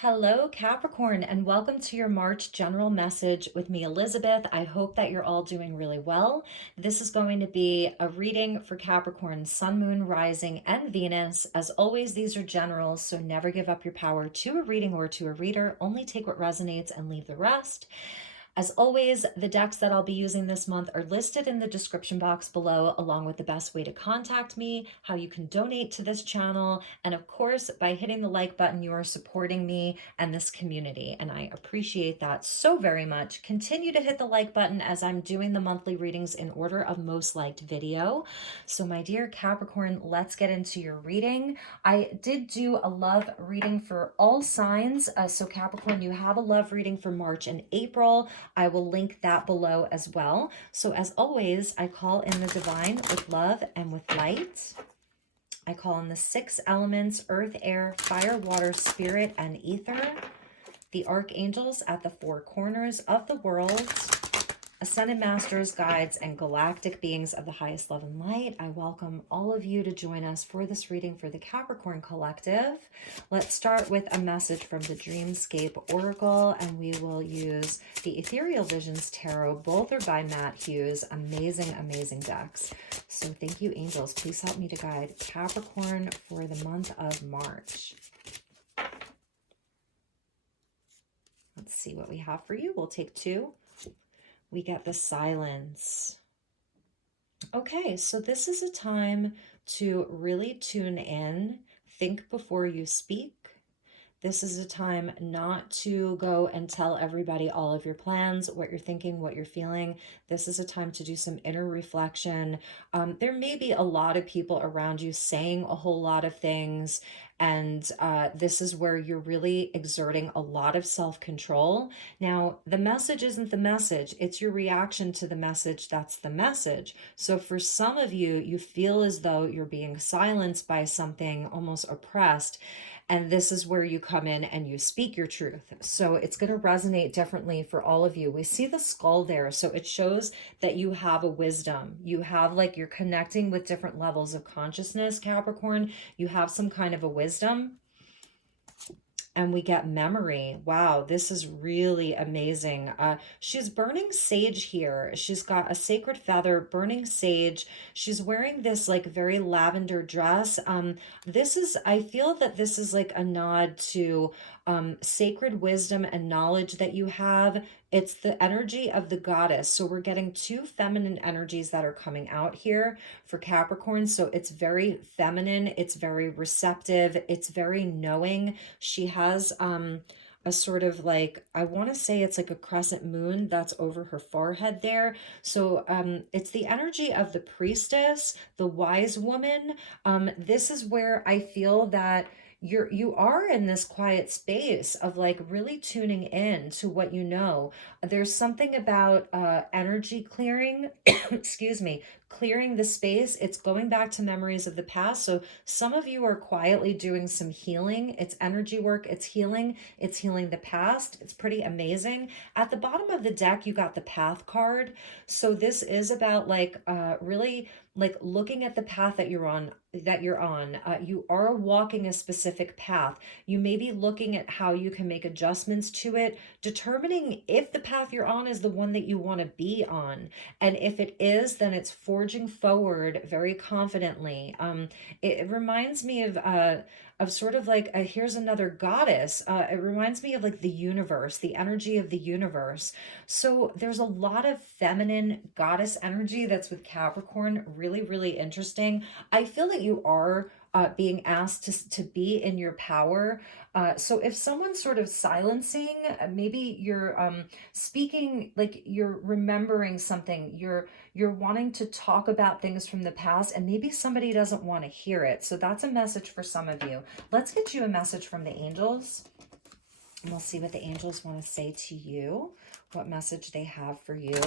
Hello, Capricorn, and welcome to your March general message with me, Elizabeth. I hope that you're all doing really well. This is going to be a reading for Capricorn, Sun, Moon, Rising, and Venus. As always, these are generals, so never give up your power to a reading or to a reader. Only take what resonates and leave the rest. As always, the decks that I'll be using this month are listed in the description box below, along with the best way to contact me, how you can donate to this channel, and of course, by hitting the like button, you are supporting me and this community, and I appreciate that so very much. Continue to hit the like button as I'm doing the monthly readings in order of most liked video. So my dear Capricorn, let's get into your reading. I did do a love reading for all signs. So Capricorn, you have a love reading for March and April. I will link that below as well. So as always, I call in the divine with love and with light. I call in the 6 elements: earth, air, fire, water, spirit, and ether. The archangels at the 4 corners of the world. Ascended masters, guides, and galactic beings of the highest love and light. I welcome all of you to join us for this reading for the Capricorn Collective. Let's start with a message from the Dreamscape Oracle, and we will use the Ethereal Visions Tarot. Both are by Matt Hughes. Amazing, amazing decks. So thank you, angels. Please help me to guide Capricorn for the month of March. Let's see what we have for you. We'll take 2. We get the silence. Okay, so this is a time to really tune in, think before you speak. This is a time not to go and tell everybody all of your plans, what you're thinking, what you're feeling. This is a time to do some inner reflection. There may be a lot of people around you saying a whole lot of things, and this is where you're really exerting a lot of self-control. Now, the message isn't the message. It's your reaction to the message that's the message. So for some of you, you feel as though you're being silenced by something, almost oppressed. And this is where you come in and you speak your truth. So it's going to resonate differently for all of you. We see the skull there. So it shows that you have a wisdom. You have, like, you're connecting with different levels of consciousness, Capricorn. You have some kind of a wisdom. And we get memory. Wow, this is really amazing. She's burning sage here. She's got a sacred feather, burning sage. She's wearing this like very lavender dress. I feel that this is like a nod to sacred wisdom and knowledge that you have. It's the energy of the goddess. So we're getting 2 feminine energies that are coming out here for Capricorn. So it's very feminine. It's very receptive. It's very knowing. She has a sort of like, I want to say it's like a crescent moon that's over her forehead there. So it's the energy of the priestess, the wise woman. This is where I feel that you are in this quiet space of like really tuning in to what you know. There's something about energy clearing, excuse me, clearing the space. It's going back to memories of the past. So some of you are quietly doing some healing. It's energy work. It's healing the past. It's pretty amazing. At the bottom of the deck, you got the path card. So this is about like really like looking at the path that you're on. You are walking a specific path. You may be looking at how you can make adjustments to it, determining if the path you're on is the one that you want to be on. And if it is, then it's forging forward very confidently. It reminds me of sort of like here's another goddess. It reminds me of like the universe, the energy of the universe. So there's a lot of feminine goddess energy that's with Capricorn. Really, really interesting. I feel that you are being asked to be in your power. So if someone's sort of silencing, maybe you're speaking, like you're remembering something, you're wanting to talk about things from the past, and maybe somebody doesn't want to hear it. So that's a message for some of you. Let's get you a message from the angels, and we'll see what the angels want to say to you, what message they have for you.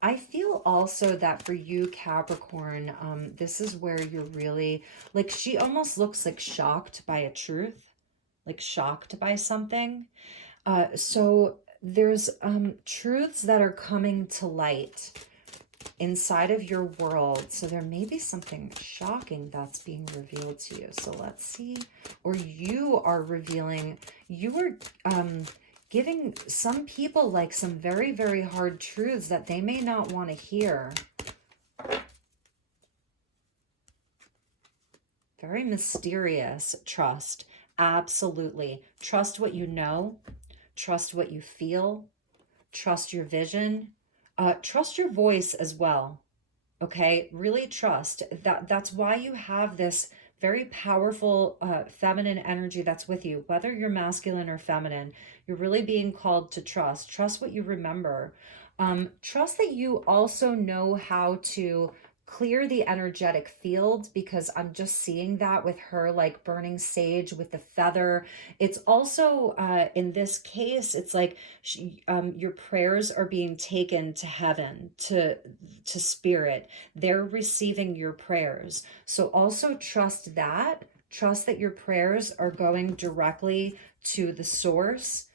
I feel also that for you, Capricorn, this is where you're really, like, she almost looks like shocked by a truth, like shocked by something. So there's truths that are coming to light. inside of your world. So there may be something shocking that's being revealed to you. So let's see. Or you are revealing, you are giving some people like some very, very hard truths that they may not want to hear. Very mysterious. Trust. Absolutely. Trust what you know. Trust what you feel. Trust your vision. Trust your voice as well. Okay, really trust that. That's why you have this very powerful feminine energy that's with you, whether you're masculine or feminine. You're really being called to trust what you remember. Trust that you also know how to clear the energetic field, because I'm just seeing that with her, like burning sage with the feather. It's also in this case, it's like your prayers are being taken to heaven, to spirit. They're receiving your prayers. So also trust that. Trust that your prayers are going directly to the source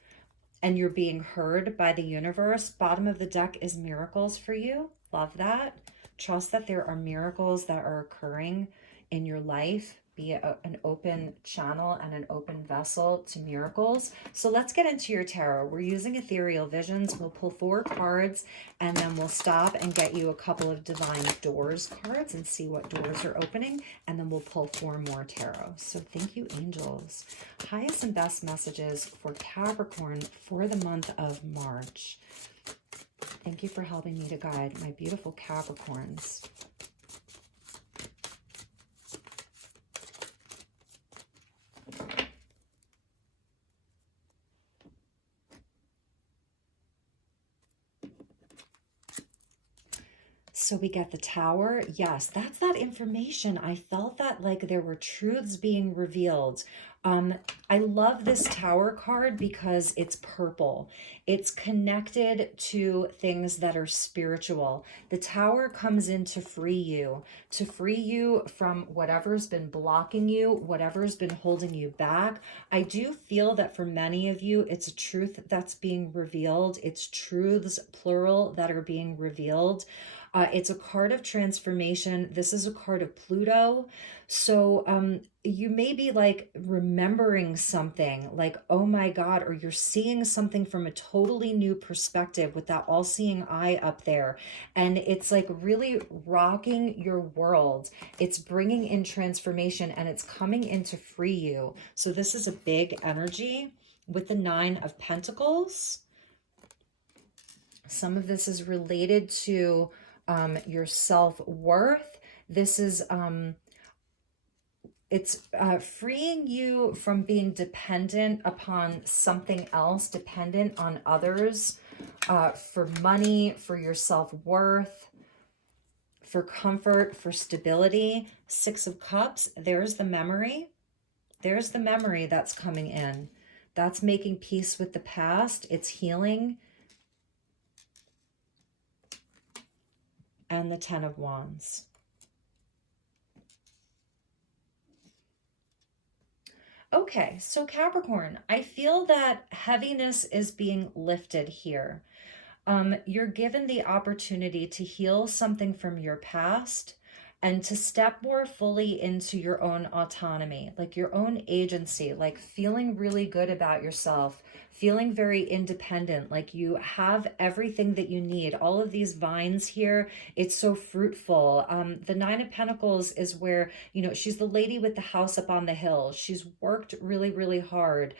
and you're being heard by the universe. Bottom of the deck is miracles for you. Love that. Trust that there are miracles that are occurring in your life. Be an open channel and an open vessel to miracles. So let's get into your tarot. We're using Ethereal Visions. We'll pull 4 cards and then we'll stop and get you a couple of Divine Doors cards and see what doors are opening. And then we'll pull 4 more tarot. So thank you, angels. Highest and best messages for Capricorn for the month of March. Thank you for helping me to guide my beautiful Capricorns. So we get the Tower. Yes, that's that information. I felt that like there were truths being revealed. I love this Tower card because it's purple. It's connected to things that are spiritual. The Tower comes in to free you from whatever's been blocking you, whatever's been holding you back. I do feel that for many of you, it's a truth that's being revealed. It's truths, plural, that are being revealed. It's a card of transformation. This is a card of Pluto. So you may be like remembering something like, oh my God, or you're seeing something from a totally new perspective with that all-seeing eye up there. And it's like really rocking your world. It's bringing in transformation and it's coming in to free you. So this is a big energy with the 9 of Pentacles. Some of this is related to your self-worth. This is it's freeing you from being dependent upon something else, dependent on others, for money, for your self-worth, for comfort, for stability. 6 of Cups, there's the memory. There's the memory that's coming in. That's making peace with the past. It's healing. And the 10 of Wands. Okay, so Capricorn, I feel that heaviness is being lifted here. You're given the opportunity to heal something from your past and to step more fully into your own autonomy, like your own agency, like feeling really good about yourself, feeling very independent, like you have everything that you need. All of these vines here, it's so fruitful. The 9 of Pentacles is where, you know, she's the lady with the house up on the hill. She's worked really, really hard.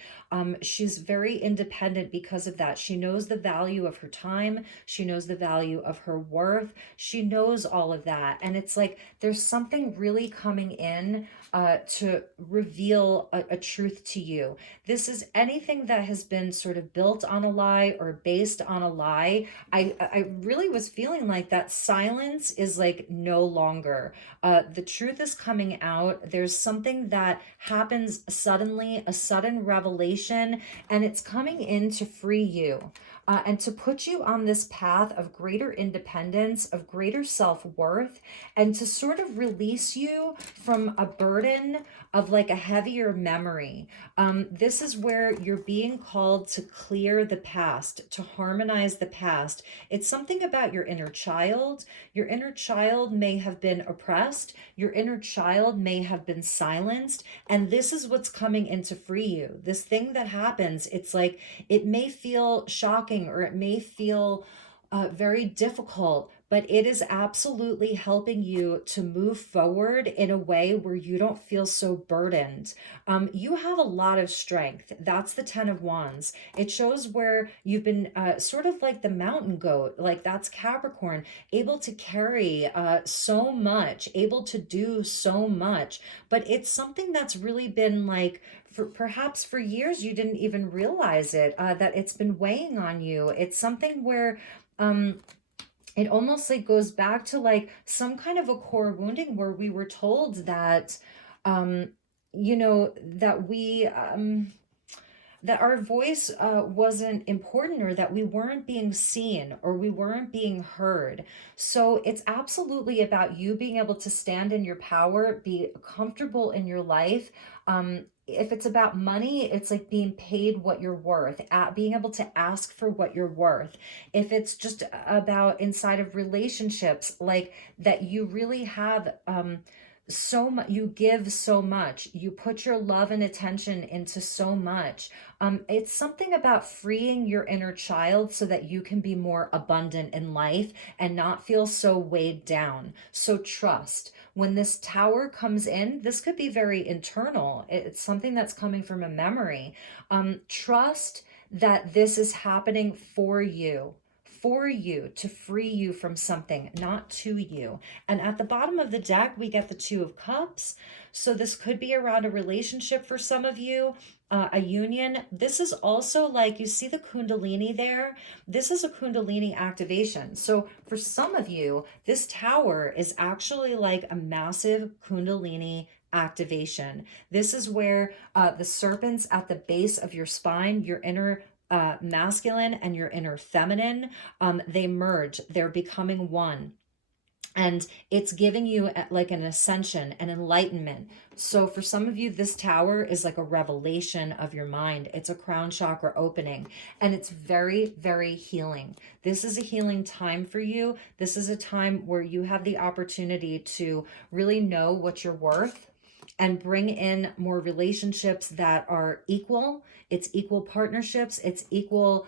She's very independent because of that. She knows the value of her time. She knows the value of her worth. She knows all of that. And it's like, there's something really coming in to reveal a truth to you. This is anything that has been sort of built on a lie or based on a lie. I really was feeling like that silence is like no longer. The truth is coming out. There's something that happens suddenly, a sudden revelation, and it's coming in to free you. and to put you on this path of greater independence, of greater self-worth, and to sort of release you from a burden of like a heavier memory. This is where you're being called to clear the past, to harmonize the past. It's something about your inner child. Your inner child may have been oppressed. Your inner child may have been silenced. And this is what's coming in to free you. This thing that happens, it's like, it may feel shocking or it may feel very difficult, but it is absolutely helping you to move forward in a way where you don't feel so burdened. You have a lot of strength. That's the 10 of Wands. It shows where you've been sort of like the mountain goat, like that's Capricorn, able to carry so much, able to do so much. But it's something that's really been like, perhaps for years you didn't even realize it, that it's been weighing on you. It's something where um, it almost like goes back to like some kind of a core wounding where we were told that, um, that that our voice wasn't important, or that we weren't being seen, or we weren't being heard. So it's absolutely about you being able to stand in your power, be comfortable in your life. If it's about money, it's like being paid what you're worth, at being able to ask for what you're worth. If it's just about inside of relationships, like that you really have so much, you give so much, you put your love and attention into so much. It's something about freeing your inner child so that you can be more abundant in life and not feel so weighed down. So trust. When this tower comes in, this could be very internal. It's something that's coming from a memory. Trust that this is happening for you. For you, to free you from something, not to you. And at the bottom of the deck, we get the Two of Cups. So this could be around a relationship for some of you, a union. This is also like, you see the Kundalini there? This is a Kundalini activation. So for some of you, this tower is actually like a massive Kundalini activation. This is where the serpents at the base of your spine, your inner masculine and your inner feminine, they merge, they're becoming one. And it's giving you like an ascension, an enlightenment. So for some of you, this tower is like a revelation of your mind. It's a crown chakra opening, and it's very, very healing. This is a healing time for you. This is a time where you have the opportunity to really know what you're worth and bring in more relationships that are equal. It's equal partnerships. It's equal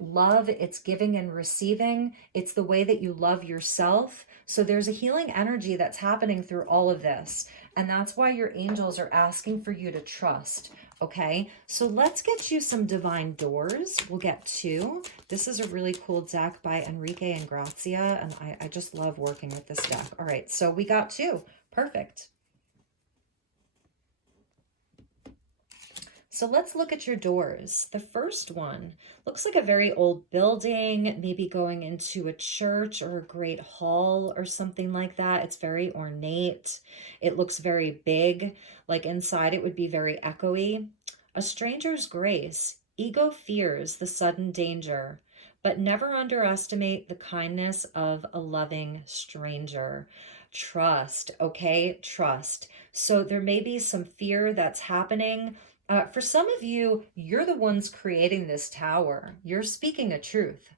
love. It's giving and receiving. It's the way that you love yourself. So there's a healing energy that's happening through all of this. And that's why your angels are asking for you to trust. Okay, so let's get you some divine doors. We'll get two. This is a really cool deck by Enrique Engracia, and I just love working with this deck. All right, so we got two. Perfect. So let's look at your doors. The first one looks like a very old building, maybe going into a church or a great hall or something like that. It's very ornate. It looks very big, like inside it would be very echoey. A stranger's grace. Ego fears the sudden danger, but never underestimate the kindness of a loving stranger. Trust, okay? Trust. So there may be some fear that's happening. For some of you, you're the ones creating this tower. You're speaking a truth.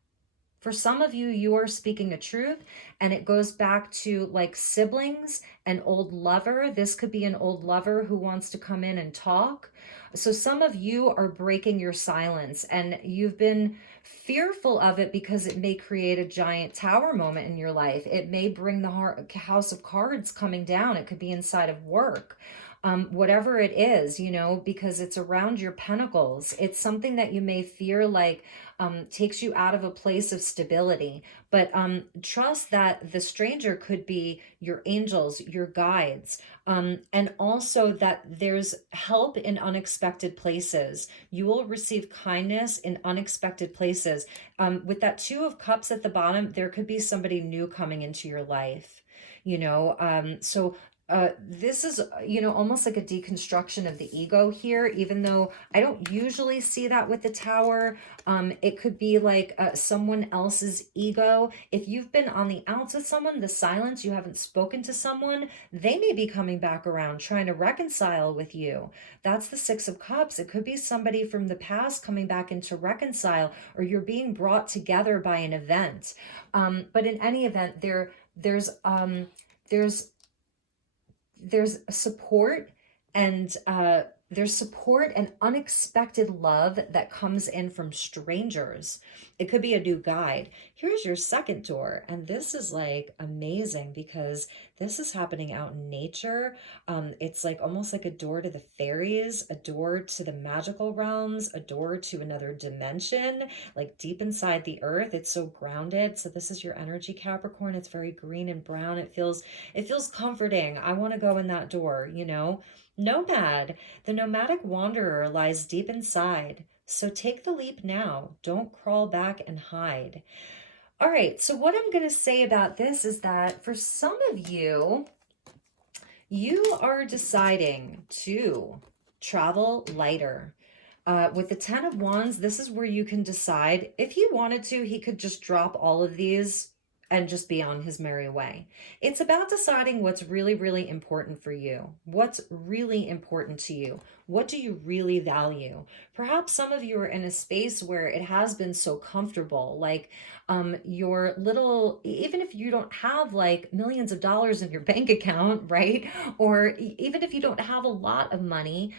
For some of you, you are speaking a truth, and it goes back to like siblings, an old lover. This could be an old lover who wants to come in and talk. So some of you are breaking your silence, and you've been fearful of it because it may create a giant tower moment in your life. It may bring the house of cards coming down. It could be inside of work. Whatever it is, because it's around your pentacles. It's something that you may fear like takes you out of a place of stability. But trust that the stranger could be your angels, your guides, and also that there's help in unexpected places. You will receive kindness in unexpected places. With that Two of Cups at the bottom, there could be somebody new coming into your life. So this is, you know, almost like a deconstruction of the ego here, even though I don't usually see that with the tower. It could be like someone else's ego. If you've been on the outs with someone, the silence, you haven't spoken to someone, they may be coming back around trying to reconcile with you. That's the Six of Cups. It could be somebody from the past coming back in to reconcile, or you're being brought together by an event. But in any event, there's there's support and there's support and unexpected love that comes in from strangers. It could be a new guide. Here's your second door, and this is like amazing because this is happening out in nature. It's like almost like a door to the fairies, a door to the magical realms, a door to another dimension, like deep inside the earth. It's so grounded. So this is your energy, Capricorn. It's very green and brown. It feels comforting. I want to go in that door, you know. Nomad. The nomadic wanderer lies deep inside. So take the leap now. Don't crawl back and hide. All right. So what I'm going to say about this is that for some of you, you are deciding to travel lighter. With the Ten of Wands, this is where you can decide. If he wanted to, he could just drop all of these and just be on his merry way. It's about deciding what's really, really important for you. What's really important to you? What do you really value? Perhaps some of you are in a space where it has been so comfortable, like your little, even if you don't have like millions of dollars in your bank account, right? Or even if you don't have a lot of money,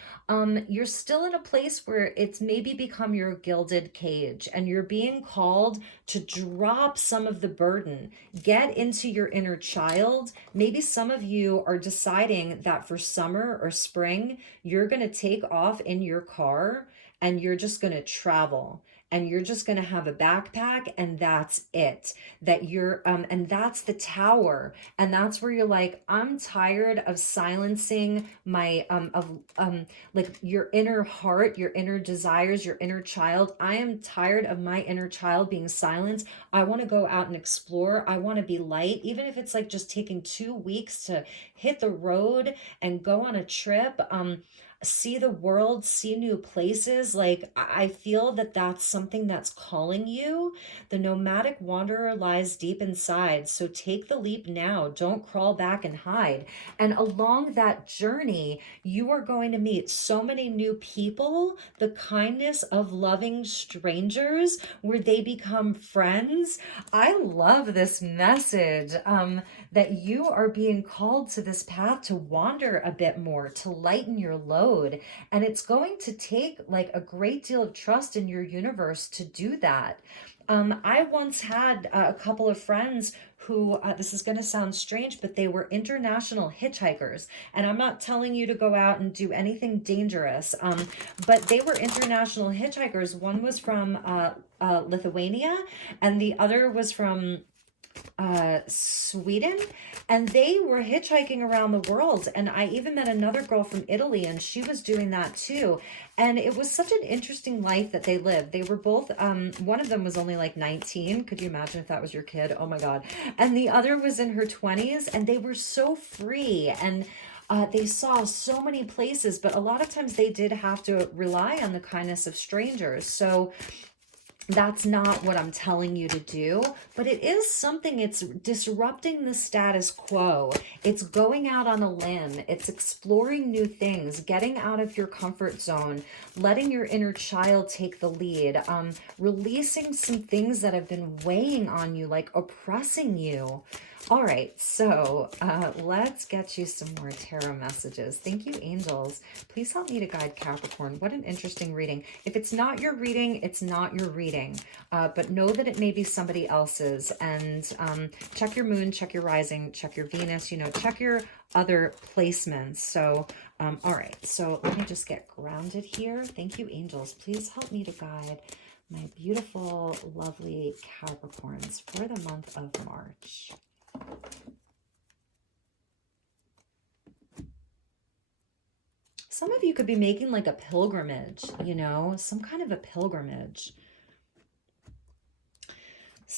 you're still in a place where it's maybe become your gilded cage and you're being called to drop some of the burden, get into your inner child. Maybe some of you are deciding that for summer or spring, you're going to take off in your car and you're just going to travel, and you're just going to have a backpack and that's it. That you're and that's the tower, and that's where you're like, I'm tired of silencing my like your inner heart, your inner desires, your inner child. I am tired of my inner child being silenced. I want to go out and explore. I want to be light, even if it's like just taking 2 weeks to hit the road and go on a trip. See the world, see new places. Like, I feel that that's something that's calling you. The nomadic wanderer lies deep inside. So take the leap now. Don't crawl back and hide. And along that journey, you are going to meet so many new people, the kindness of loving strangers where they become friends. I love this message. That you are being called to this path to wander a bit more, to lighten your load. And it's going to take like a great deal of trust in your universe to do that. I once had a couple of friends who, this is going to sound strange, but they were international hitchhikers. And I'm not telling you to go out and do anything dangerous, but they were international hitchhikers. One was from Lithuania, and the other was from Sweden, and they were hitchhiking around the world. And I even met another girl from Italy, and she was doing that too. And it was such an interesting life that they lived. They were both, one of them was only like 19. Could you imagine if that was your kid? Oh my God. And the other was in her 20s, and they were so free. And they saw so many places, but a lot of times they did have to rely on the kindness of strangers. So that's not what I'm telling you to do, but it is something. It's disrupting the status quo. It's going out on a limb. It's exploring new things, getting out of your comfort zone, letting your inner child take the lead, releasing some things that have been weighing on you, like oppressing you. All right, so let's get you some more tarot messages. Thank you, angels. Please help me to guide Capricorn. What an interesting reading. If it's not your reading, it's not your reading. But know that it may be somebody else's. And check your moon, check your rising, check your Venus, you know, check your other placements. So, all right, so let me just get grounded here. Thank you, angels. Please help me to guide my beautiful, lovely Capricorns for the month of March. Some of you could be making like a pilgrimage, you know, some kind of a pilgrimage.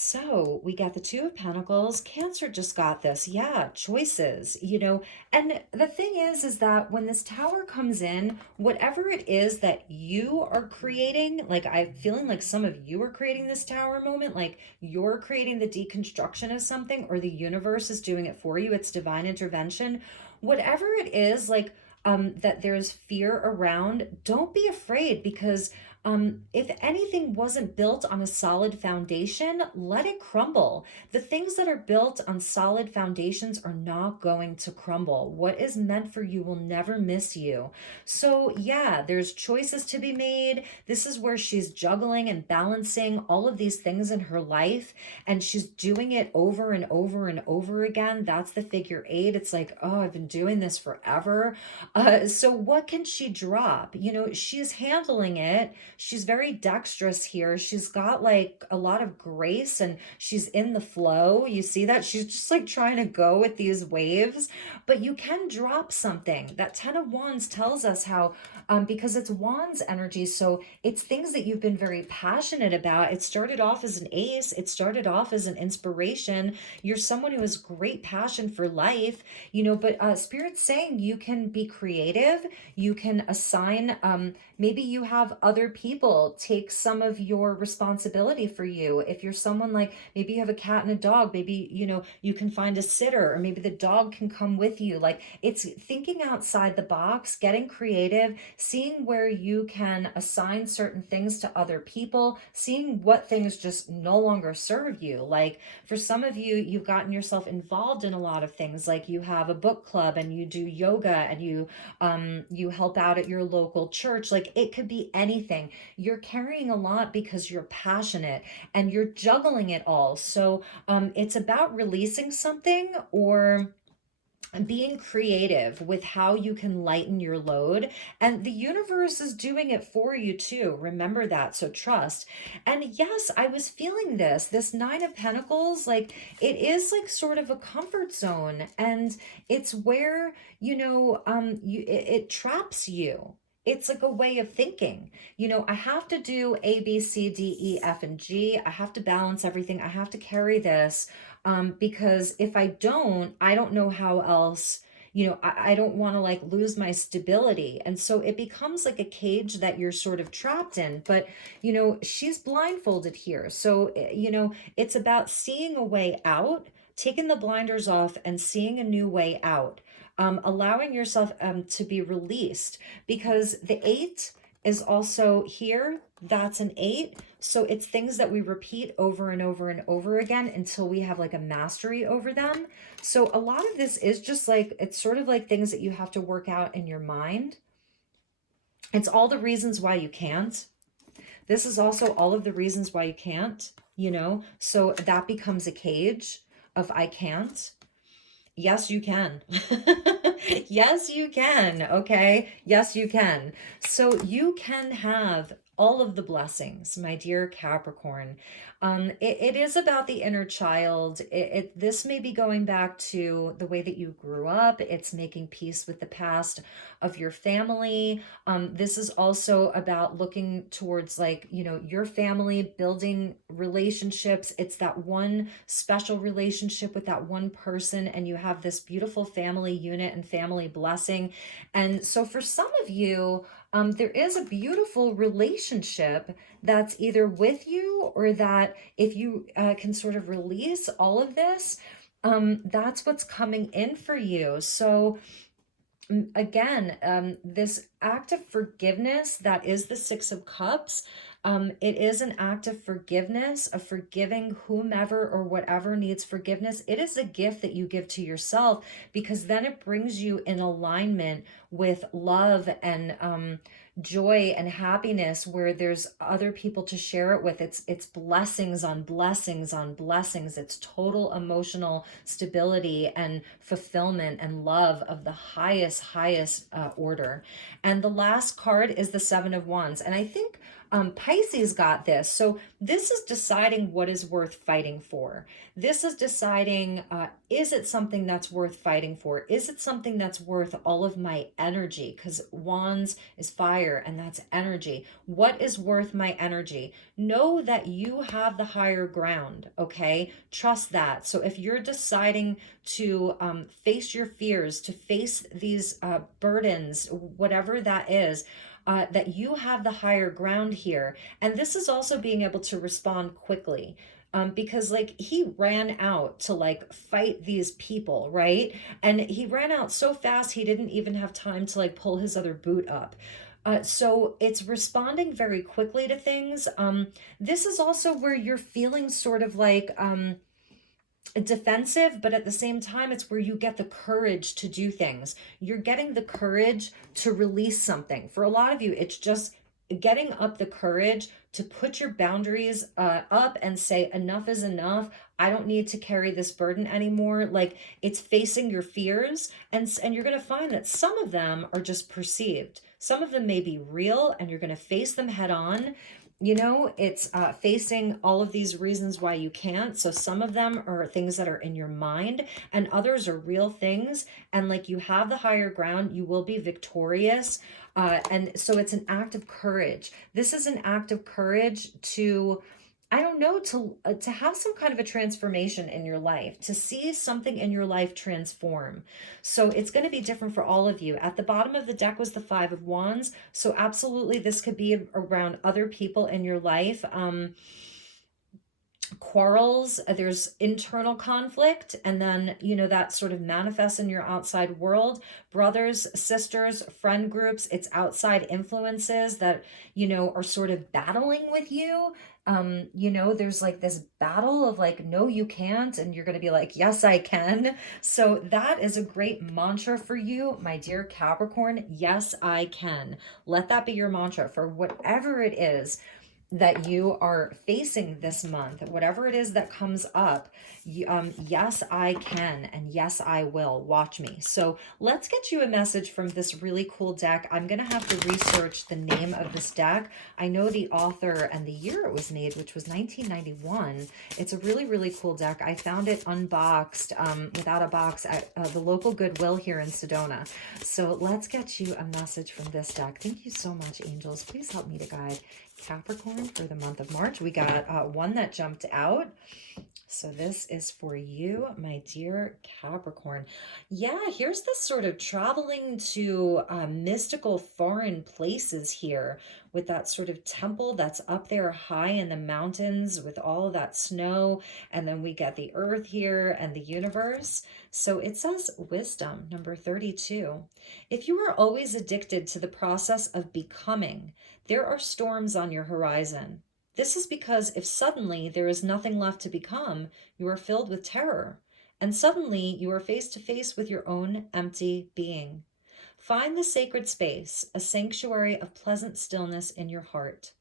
So we got the Two of Pentacles. Cancer just got this. Yeah, choices, you know. And the thing is that when this Tower comes in, whatever it is that you are creating, like I'm feeling like some of you are creating this Tower moment, like you're creating the deconstruction of something, or the universe is doing it for you. It's divine intervention. Whatever it is, like that there's fear around, don't be afraid, because if anything wasn't built on a solid foundation, let it crumble. The things that are built on solid foundations are not going to crumble. What is meant for you will never miss you. So, yeah, there's choices to be made. This is where she's juggling and balancing all of these things in her life, and she's doing it over and over and over again. That's the figure eight. It's like, oh, I've been doing this forever. So, what can she drop? You know, she's handling it. She's very dexterous here. She's got like a lot of grace, and she's in the flow. You see that? She's just like trying to go with these waves, but you can drop something. That 10 of Wands tells us how, because it's Wands energy, so it's things that you've been very passionate about. It started off as an ace, it started off as an inspiration. You're someone who has great passion for life, you know, but Spirit's saying you can be creative, you can assign, maybe you have other people take some of your responsibility for you. If you're someone like, maybe you have a cat and a dog, maybe, you know, you can find a sitter, or maybe the dog can come with you. Like, it's thinking outside the box, getting creative, seeing where you can assign certain things to other people, seeing what things just no longer serve you. Like, for some of you, you've gotten yourself involved in a lot of things. Like, you have a book club, and you do yoga, and you help out at your local church. Like, it could be anything. You're carrying a lot because you're passionate, and you're juggling it all. So it's about releasing something, or being creative with how you can lighten your load, and the universe is doing it for you too. Remember that. So trust. And yes, I was feeling this Nine of Pentacles, like it is like sort of a comfort zone, and it's where, you know, it traps you. It's like a way of thinking. You know, I have to do A, B, C, D, E, F, and G. I have to balance everything. I have to carry this, because if I don't know how else, you know, I don't want to like lose my stability. And so it becomes like a cage that you're sort of trapped in. But, you know, she's blindfolded here. So, you know, it's about seeing a way out, taking the blinders off, and seeing a new way out. Allowing yourself to be released, because the eight is also here. That's an eight. So it's things that we repeat over and over and over again until we have like a mastery over them. So a lot of this is just like, it's sort of like things that you have to work out in your mind. It's all the reasons why you can't. This is also all of the reasons why you can't, you know? So that becomes a cage of I can't. Yes, you can. Yes, you can. Okay. Yes, you can. So you can have all of the blessings, my dear Capricorn. It is about the inner child. This may be going back to the way that you grew up. It's making peace with the past of your family. This is also about looking towards, like, you know, your family, building relationships. It's that one special relationship with that one person, and you have this beautiful family unit and family blessing. And so for some of you, there is a beautiful relationship that's either with you, or that if you can sort of release all of this, that's what's coming in for you. So again, this act of forgiveness, that is the Six of Cups. It is an act of forgiveness, of forgiving whomever or whatever needs forgiveness. It is a gift that you give to yourself, because then it brings you in alignment with love and joy and happiness, where there's other people to share it with. It's blessings on blessings on blessings. It's total emotional stability and fulfillment and love of the highest order. And the last card is the Seven of Wands. And I think Pisces got this. So this is deciding what is worth fighting for. This is deciding, is it something that's worth fighting for? Is it something that's worth all of my energy? Because wands is fire and that's energy. What is worth my energy? Know that you have the higher ground, okay? Trust that. So if you're deciding to face your fears, to face these burdens, whatever that is, that you have the higher ground here. And this is also being able to respond quickly. Because like he ran out to like fight these people, right? And he ran out so fast he didn't even have time to like pull his other boot up. So it's responding very quickly to things. This is also where you're feeling sort of like defensive, but at the same time, it's where you get the courage to do things. You're getting the courage to release something. For a lot of you, it's just getting up the courage to put your boundaries up and say, enough is enough. I don't need to carry this burden anymore. Like it's facing your fears, and you're going to find that some of them are just perceived. Some of them may be real, and you're going to face them head on. You know, it's facing all of these reasons why you can't. So some of them are things that are in your mind, and others are real things. And like you have the higher ground, you will be victorious. And so it's an act of courage. This is an act of courage to, I don't know, to have some kind of a transformation in your life, to see something in your life transform. So it's going to be different for all of you. At the bottom of the deck was the Five of Wands. So absolutely this could be around other people in your life. Quarrels, there's internal conflict, and then you know that sort of manifests in your outside world. Brothers, sisters, friend groups, it's outside influences that you know are sort of battling with you. You know, there's like this battle of like, no you can't, and you're going to be like, yes I can. So that is a great mantra for you, my dear Capricorn. Yes I can. Let that be your mantra for whatever it is that you are facing this month, whatever it is that comes up. Yes, I can, and yes, I will. Watch me. So let's get you a message from this really cool deck. I'm going to have to research the name of this deck. I know the author and the year it was made, which was 1991. It's a really, really cool deck. I found it unboxed without a box at the local Goodwill here in Sedona. So let's get you a message from this deck. Thank you so much, angels. Please help me to guide Capricorn for the month of March. We got one that jumped out. So this is for you, my dear Capricorn. Yeah, here's this sort of traveling to mystical foreign places here with that sort of temple that's up there high in the mountains with all of that snow. And then we get the earth here and the universe. So it says wisdom, number 32. If you are always addicted to the process of becoming, there are storms on your horizon. This is because if suddenly there is nothing left to become, you are filled with terror, and suddenly you are face to face with your own empty being. Find the sacred space, a sanctuary of pleasant stillness in your heart.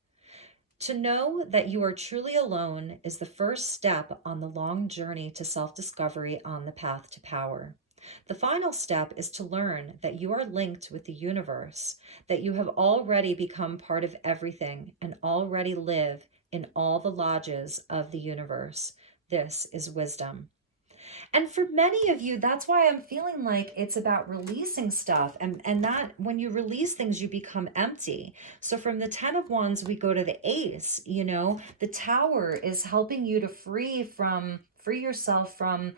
To know that you are truly alone is the first step on the long journey to self-discovery on the path to power. The final step is to learn that you are linked with the universe, that you have already become part of everything and already live in all the lodges of the universe. This is wisdom. And for many of you, that's why I'm feeling like it's about releasing stuff. And that when you release things, you become empty. So from the 10 of Wands, we go to the Ace, you know, the Tower is helping you to free yourself from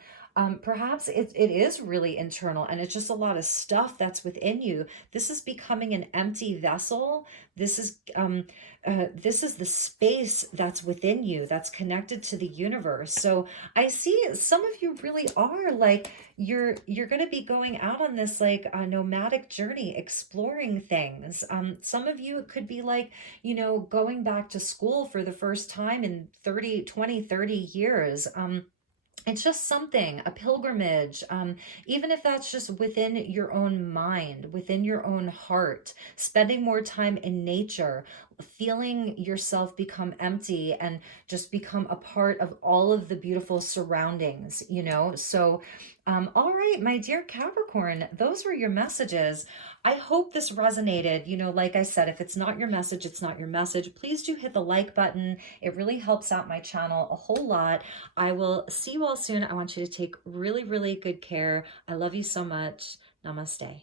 perhaps it is really internal and it's just a lot of stuff that's within you. This is becoming an empty vessel. This is the space that's within you that's connected to the universe. So I see some of you really are like you're going to be going out on this like a nomadic journey, exploring things. Some of you it could be like, you know, going back to school for the first time in 30 years. It's just something, a pilgrimage, even if that's just within your own mind, within your own heart, spending more time in nature, feeling yourself become empty and just become a part of all of the beautiful surroundings, you know? So, all right, my dear Capricorn, those were your messages. I hope this resonated. You know, like I said, if it's not your message, it's not your message. Please do hit the like button. It really helps out my channel a whole lot. I will see you all soon. I want you to take really, really good care. I love you so much. Namaste.